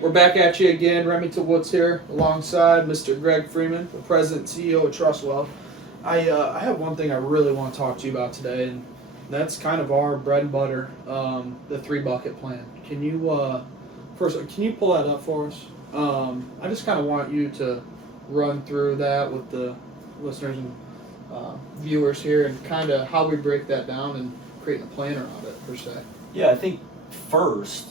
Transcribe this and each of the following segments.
We're back at you again. Remington Woods here, alongside Mr. Greg Freeman, the President and CEO of TrustWealth. I have one thing I really want to talk to you about today, and that's kind of our bread and butter, the 3-bucket plan. Can you can you pull that up for us? I just kind of want you to run through that with the listeners and viewers here, and kind of how we break that down and create a plan around it per se. Yeah, I think first,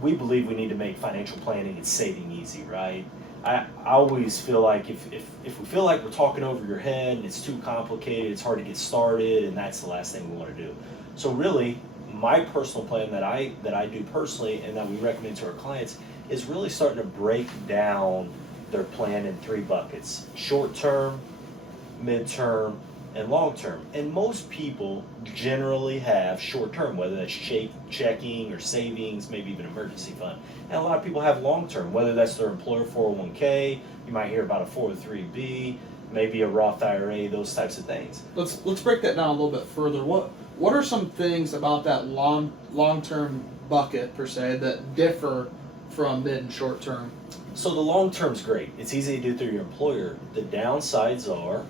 we believe we need to make financial planning and saving easy, right? I always feel like if we feel like we're talking over your head and it's too complicated, it's hard to get started, and that's the last thing we want to do. So really, my personal plan that I do personally and that we recommend to our clients is really starting to break down their plan in 3 buckets: short term, mid-term, and long-term. And most people generally have short-term, whether that's checking or savings, maybe even emergency fund. And a lot of people have long-term, whether that's their employer 401k, you might hear about a 403b, maybe a Roth IRA, those types of things. Let's break that down a little bit further. What are some things about that long-term bucket per se that differ from mid and short-term? So the long-term's great. It's easy to do through your employer. The downsides are,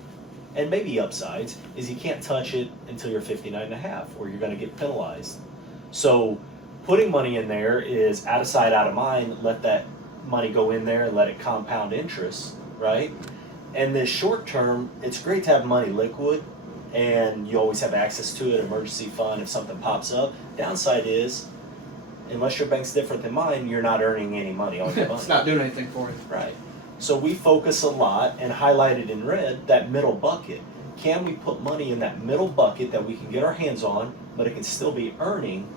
and maybe upsides, is you can't touch it until you're 59 and a half, or you're going to get penalized. So putting money in there is out of sight, out of mind. Let that money go in there and let it compound interest, right? And this short term, it's great to have money liquid, and you always have access to it, emergency fund if something pops up. Downside is, unless your bank's different than mine, you're not earning any money on your money. It's not doing anything for you. Right. So we focus a lot, and highlighted in red, that middle bucket. Can we put money in that middle bucket that we can get our hands on, but it can still be earning?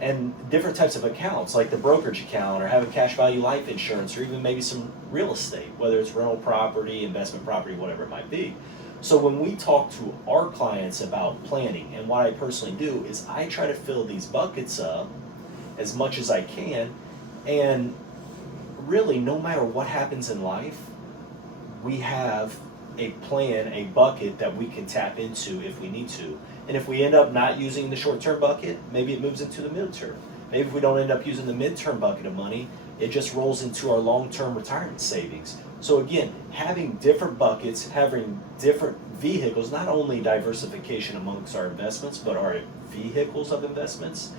And different types of accounts, like the brokerage account, or having cash value life insurance, or even maybe some real estate, whether it's rental property, investment property, whatever it might be. So when we talk to our clients about planning, and what I personally do is I try to fill these buckets up as much as I can, and really, no matter what happens in life, we have a plan, a bucket that we can tap into if we need to. And if we end up not using the short-term bucket, maybe it moves into the mid-term. Maybe if we don't end up using the mid-term bucket of money, it just rolls into our long-term retirement savings. So again, having different buckets, having different vehicles, not only diversification amongst our investments, but our vehicles of investments,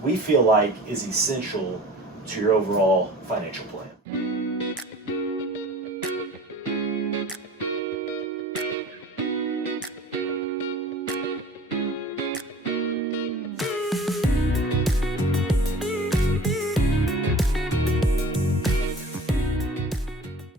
we feel like is essential to your overall financial plan.